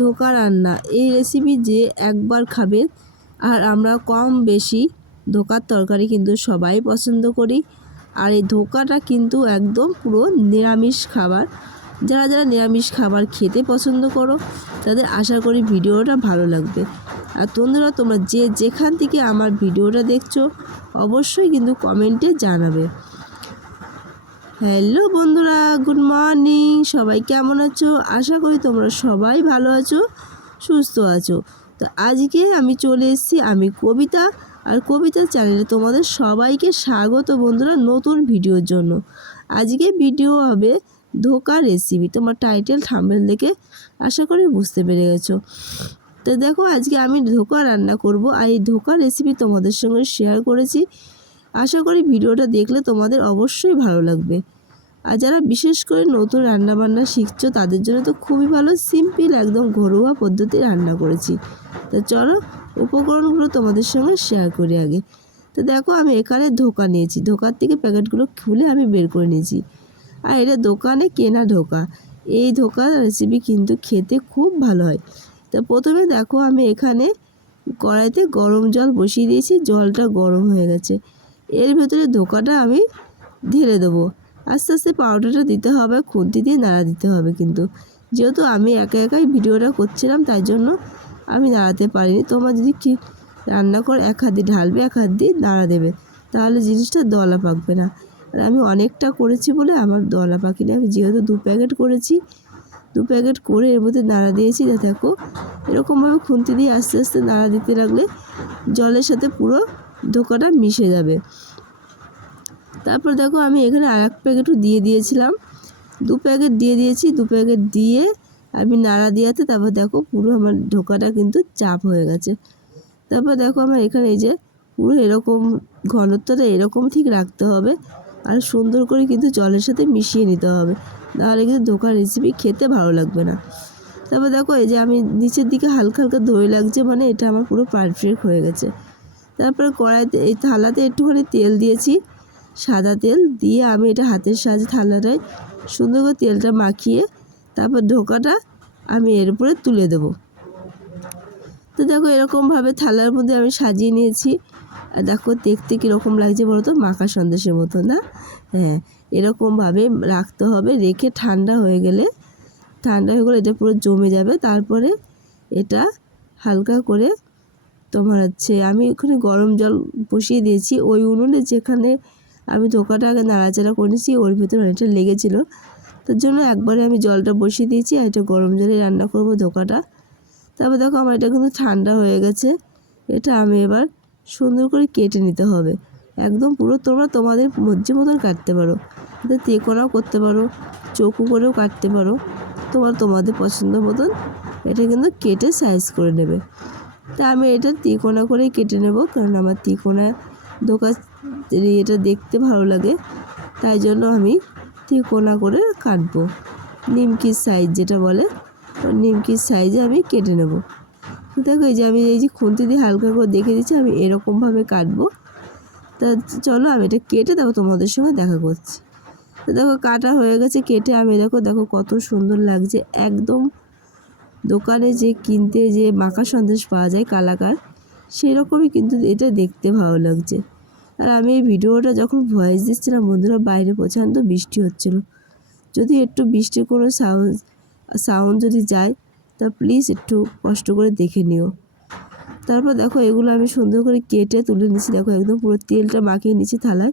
ধোকা রান্না। এই রেসিপি যে একবার খাবে, আর আমরা কম বেশি ধোকার তরকারি কিন্তু সবাই পছন্দ করি। আর এই ধোকাটা কিন্তু একদম পুরো নিরামিষ খাবার। যারা যারা নিরামিষ খাবার খেতে পছন্দ করো তাদের আশা করি ভিডিওটা ভালো লাগবে। আর বন্ধুরা, তোমরা যে যেখান থেকে আমার ভিডিওটা দেখছো অবশ্যই কিন্তু কমেন্টে জানাবে। হ্যালো বন্ধুরা, গুড মর্নিং। সবাই কেমন আছো? আশা করি তোমরা সবাই ভালো আছো, সুস্থ আছো। তো আজকে আমি চলে এসেছি আমি কবিতা, আর কবিতা চ্যানেলে তোমাদের সবাইকে স্বাগত বন্ধুরা নতুন ভিডিওর জন্য। আজকে ভিডিও হবে ধোকা রেসিপি। তোমার টাইটেল থাম্বনেল দেখে আশা করি বুঝতে পেরে গেছো। তো দেখো, আজকে আমি ধোকা রান্না করব, আর এই ধোকা রেসিপি তোমাদের সঙ্গে শেয়ার করেছি। আশা করি ভিডিওটা দেখলে তোমাদের অবশ্যই ভালো লাগবে। আর যারা বিশেষ করে নতুন রান্নাবান্না শিখছো তাদের জন্য তো খুবই ভালো, সিম্পল একদম ঘরোয়া পদ্ধতি রান্না করেছি। তো চলো উপকরণগুলো তোমাদের সঙ্গে শেয়ার করি আগে। তো দেখো, আমি এখানে ধোকা নিয়েছি, ধোকার থেকে প্যাকেটগুলো খুলে আমি বের করে নিয়েছি। আর এটা দোকানে কেনা ধোকা। এই ধোকার রেসিপি কিন্তু খেতে খুব ভালো হয়। তো প্রথমে দেখো, আমি এখানে কড়াইতে গরম জল বসিয়ে দিয়েছি, জলটা গরম হয়ে গেছে। এর ভেতরে ধোকাটা আমি ঢেলে দেবো। আস্তে আস্তে পাউডারটা দিতে হবে, খুন্তি দিয়ে নাড়া দিতে হবে। কিন্তু যেহেতু আমি একা একাই ভিডিওটা করছিলাম তাই জন্য আমি নাড়াতে পারিনি। তোমরা যদি কি রান্না করে এক হাত দিয়ে ঢালবে, এক হাত দিয়ে নাড়া দেবে, তাহলে জিনিসটা দলা পাকবে না। আর আমি অনেকটা করেছি বলে আমার দলা পাকিনি। আমি যেহেতু 2 প্যাকেট করেছি, 2 প্যাকেট করে এর মধ্যে নাড়া দিয়েছি। দেখো এরকমভাবে খুন্তি দিয়ে আস্তে আস্তে নাড়া দিতে লাগলে জলের সাথে পুরো ধোকাটা মিশে যাবে। তারপর দেখো, আমি এখানে আর এক প্যাকেটও দিয়ে দিয়েছিলাম, 2 প্যাকেট দিয়ে দিয়েছি। 2 প্যাকেট দিয়ে আমি নাড়া দিয়াতে তারপর দেখো পুরো আমার ধোকাটা কিন্তু চাপ হয়ে গেছে। তারপর দেখো আমার এখানে এই যে পুরো এরকম ঘনত্বটা এরকম ঠিক রাখতে হবে, আর সুন্দর করে কিন্তু জলের সাথে মিশিয়ে নিতে হবে, নাহলে কিন্তু ধোকার রেসিপি খেতে ভালো লাগবে না। তারপর দেখো এই যে আমি নিচের দিকে হালকা হালকা দই লাগছে, মানে এটা আমার পুরো পারফেক্ট হয়ে গেছে। তারপরে কড়াইতে এই থালাতে একটুখানি তেল দিয়েছি, সাদা তেল দিয়ে আমি এটা হাতের সাহায্যে থালাটায় সুন্দর করে তেলটা মাখিয়ে তারপর ধোকাটা আমি এর উপরে তুলে দেবো। তো দেখো এরকমভাবে থালার মধ্যে আমি সাজিয়ে নিয়েছি। আর দেখো দেখতে কীরকম লাগছে বলো তো, মাখা সন্দেশের মতো না? হ্যাঁ, এরকমভাবে রাখতে হবে। রেখে ঠান্ডা হয়ে গেলে এটা পুরো জমে যাবে। তারপরে এটা হালকা করে তোমার আমি ওখানে গরম জল বসিয়ে দিয়েছি। ওই উনুনে যেখানে আমি ধোকাটা আগে নাড়াচাড়া করেছি ওর ভিতরে অনেকটা লেগেছিলো, তার জন্য একবারে আমি জলটা বসিয়ে দিয়েছি, আর এটা গরম জলে রান্না করব ধোকাটা। তারপর দেখো আমার এটা কিন্তু ঠান্ডা হয়ে গেছে। এটা আমি এবার সুন্দর করে কেটে নিতে হবে, একদম পুরো তোমরা তোমাদের মর্জি মতন কাটতে পারো। এটা তেকোনাও করতে পারো, চৌকো করেও কাটতে পারো, তোমাদের পছন্দ মতন এটা কিন্তু কেটে সাইজ করে নেবে। তা আমি এটা তিকোনা করেই কেটে নেব, কারণ আমার তিকোনা ধোকা এটা দেখতে ভালো লাগে, তাই জন্য আমি তিকোনা করে কাটবো। নিমকির সাইজ যেটা বলে, নিমকির সাইজে আমি কেটে নেব। দেখো এই যে আমি এই যে খুন্তি দিয়ে হালকা করে দেখে দিচ্ছি আমি এরকমভাবে কাটবো। তা চলো আমি এটা কেটে তারপর তোমাদের সঙ্গে দেখা করছি। তো দেখো কাটা হয়ে গেছে, কেটে আমি দেখো কত সুন্দর লাগছে। একদম দোকানে যে কিনতে যে মাখা সন্দেশ পাওয়া যায় কালাকার, সেরকমই কিন্তু এটা দেখতে ভালো লাগছে। আর আমি এই ভিডিওটা যখন ভয়েস দিচ্ছিলাম বন্ধুরা, বাইরে প্রচণ্ড বৃষ্টি হচ্ছিল। যদি একটু বৃষ্টির কোনো সাউন্ড যদি যায় তা প্লিজ একটু কষ্ট করে দেখে নিও। তারপর দেখো এগুলো আমি সুন্দর করে কেটে তুলে নিচ্ছি। দেখো একদম পুরো তেলটা মাখিয়ে নিচ্ছি থালায়,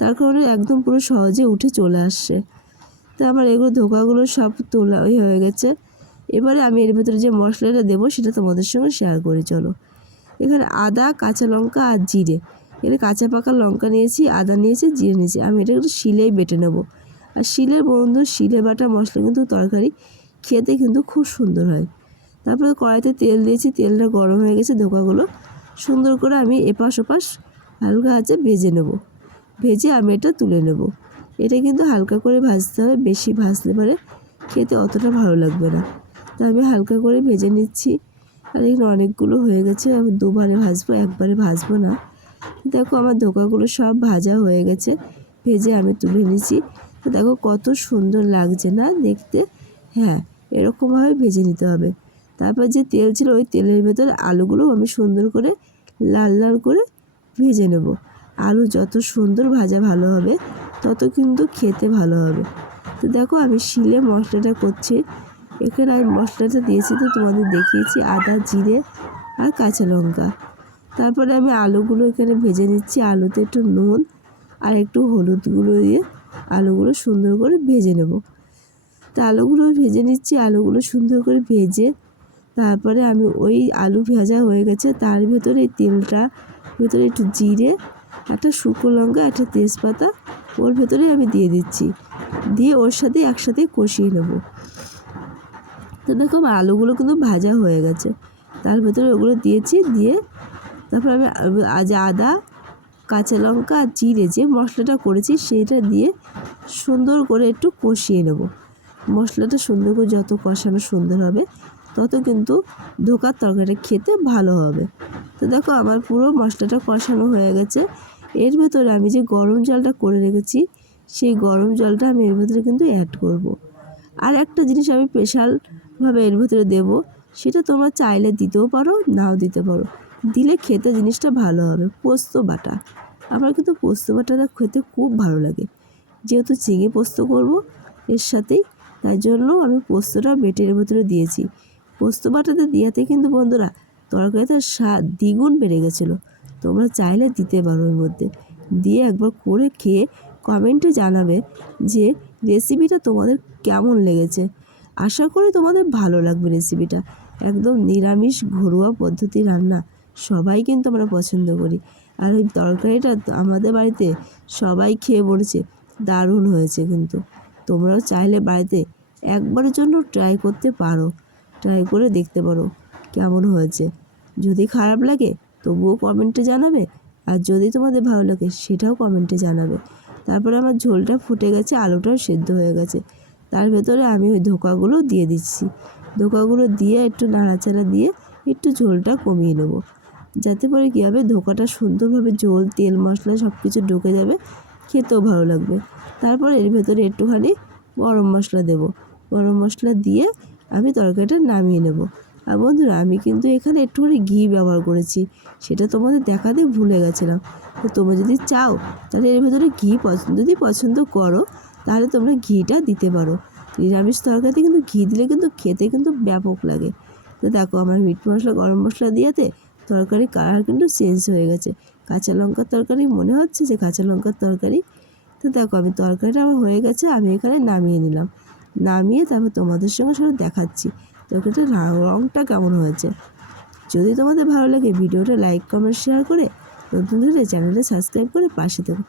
তার কারণে একদম পুরো সহজে উঠে চলে আসছে। তো আমার এগুলো ধোকাগুলো সব তোলা হয়ে গেছে। এবারে আমি এর ভেতরে যে মশলাটা দেবো সেটা তোমাদের সঙ্গে শেয়ার করি চলো। এখানে আদা, কাঁচা লঙ্কা আর জিরে, এখানে কাঁচা পাকা লঙ্কা নিয়েছি, আদা নিয়েছি, জিরে নিয়েছি। আমি এটা একটু শিলেই বেটে নেব। আর শিলে বাটা মশলা কিন্তু তরকারি খেতে কিন্তু খুব সুন্দর হয়। তারপরে কড়াইতে তেল দিয়েছি, তেলটা গরম হয়ে গেছে। ধোকাগুলো সুন্দর করে আমি এপাশ ওপাশ হালকা আঁচে ভেজে নেব। ভেজে আমি এটা তুলে নেব। এটা কিন্তু হালকা করে ভাজতে হবে, বেশি ভাজলে পরে খেতে অতটা ভালো লাগবে না। তা আমি হালকা করে ভেজে নিচ্ছি। আর এখানে অনেকগুলো হয়ে গেছে, আমি দুবারে ভাজবো, একবারে ভাজবো না। দেখো আমার ধোকাগুলো সব ভাজা হয়ে গেছে, ভেজে আমি তুলে নিচ্ছি। তো দেখো কত সুন্দর লাগছে না দেখতে? হ্যাঁ, এরকমভাবে ভেজে নিতে হবে। তারপর যে তেল ছিল ওই তেলের ভেতরে আলুগুলো আমি সুন্দর করে লাল লাল করে ভেজে নেব। আলু যত সুন্দর ভাজা ভালো হবে তত কিন্তু খেতে ভালো হবে। তো দেখো আমি শিলে মশলাটা করছি। এখানে আমি মশলাটা দিয়েছি তো তোমাদের দেখিয়েছি, আদা, জিরে আর কাঁচা লঙ্কা। তারপরে আমি আলুগুলো এখানে ভেজে নিচ্ছি। আলুতে একটু নুন আর একটু হলুদ গুঁড়ো দিয়ে আলুগুলো সুন্দর করে ভেজে নেব। তা আলুগুলো ভেজে নিচ্ছি। আলুগুলো সুন্দর করে ভেজে তারপরে আমি ওই আলু ভাজা হয়ে গেছে তার ভেতরে তেলটা ভেতরে একটু জিরে, একটা শুকনো লঙ্কা, একটা তেজপাতা ওর ভেতরে আমি দিয়ে দিচ্ছি। দিয়ে ওর সাথে একসাথে কষিয়ে নেব। তো দেখো আলুগুলো কিন্তু ভাজা হয়ে গেছে। তার ভেতরে ওগুলো দিয়েছি। দিয়ে তারপর আমি আদা, কাঁচা লঙ্কা আর জিরে যে মশলাটা করেছি সেইটা দিয়ে সুন্দর করে একটু কষিয়ে নেব। মশলাটা সুন্দর করে যত কষানো সুন্দর হবে তত কিন্তু ধোকার তরকারিটা খেতে ভালো হবে। তো দেখো আমার পুরো মশলাটা কষানো হয়ে গেছে। এর ভেতরে আমি যে গরম জলটা করে রেখেছি সেই গরম জলটা আমি এর ভেতরে কিন্তু অ্যাড করব। আর একটা জিনিস আমি স্পেশালভাবে এর ভেতরে দেবো, সেটা তোমরা চাইলে দিতেও পারো, নাও দিতে পারো। দিলে খেতে জিনিসটা ভালো হবে। পোস্ত বাটা, আমার কিন্তু পোস্ত বাটাটা খেতে খুব ভালো লাগে। যেহেতু চিংড়ি পোস্ত করব এর সাথেই, তাই জন্য আমি পোস্তটা বেটে এর ভেতরে দিয়েছি। পোস্ত বাটাতে দেওয়াতে কিন্তু বন্ধুরা তরকারিতে স্বাদ দ্বিগুণ বেড়ে গেছিলো। তোমরা চাইলে দিতে পারো এর মধ্যে। দিয়ে একবার করে খেয়ে কমেন্টে জানাবে যে রেসিপিটা তোমাদের কেমন লেগেছে। আশা করি তোমাদের ভালো লাগবে রেসিপিটা। একদম নিরামিষ ঘরোয়া পদ্ধতি রান্না, সবাই কিন্তু আমরা পছন্দ করি। আর এই তরকারিটা আমাদের বাড়িতে সবাই খেয়ে বলেছে দারুণ হয়েছে। কিন্তু তোমরাও চাইলে বাড়িতে একবারের জন্য ট্রাই করতে পারো, ট্রাই করে দেখতে পারো কেমন হয়েছে। যদি খারাপ লাগে তবুও কমেন্টে জানাবে, আর যদি তোমাদের ভালো লাগে সেটাও কমেন্টে জানাবে। তারপরে আমার ঝোলটা ফুটে গেছে, আলুটাও সেদ্ধ হয়ে গেছে। তার ভেতরে আমি ওই ধোকাগুলো দিয়ে দিচ্ছি। ধোকাগুলো দিয়ে একটু নাড়াচাড়া দিয়ে একটু ঝোলটা কমিয়ে নেব, যাতে করে কী হবে ধোকাটা সুন্দরভাবে ঝোল, তেল, মশলা সব কিছু ঢুকে যাবে, খেতেও ভালো লাগবে। তারপর এর ভেতরে একটুখানি গরম মশলা দেব। গরম মশলা দিয়ে আমি তরকারিটা নামিয়ে নেব। আর বন্ধুরা আমি কিন্তু এখানে একটুখানি ঘি ব্যবহার করেছি, সেটা তোমাদের দেখাতে ভুলে গেছিলাম। তো তোমরা যদি চাও তাহলে এর ভেতরে ঘি যদি পছন্দ করো তাহলে তোমরা ঘিটা দিতে পারো। নিরামিষ তরকারিতে কিন্তু ঘি দিলে কিন্তু খেতে কিন্তু ব্যাপক লাগে। তো দেখো আমার মিট মশলা, গরম মশলা দিয়েতে তরকারি কালার কিন্তু চেঞ্জ হয়ে গেছে। কাঁচা লঙ্কার তরকারি মনে হচ্ছে যে কাঁচা লঙ্কার তরকারি। তো দেখো আমি তরকারিটা আমার হয়ে গেছে, আমি এখানে নামিয়ে নিলাম। নামিয়ে তারপর তোমাদের সঙ্গে সঙ্গে দেখাচ্ছি তরকারিটার রঙটা কেমন হয়েছে। যদি তোমাদের ভালো লাগে ভিডিওটা লাইক, কমেন্ট, শেয়ার করে নতুন হলে চ্যানেলটা সাবস্ক্রাইব করে পাশে থেকো।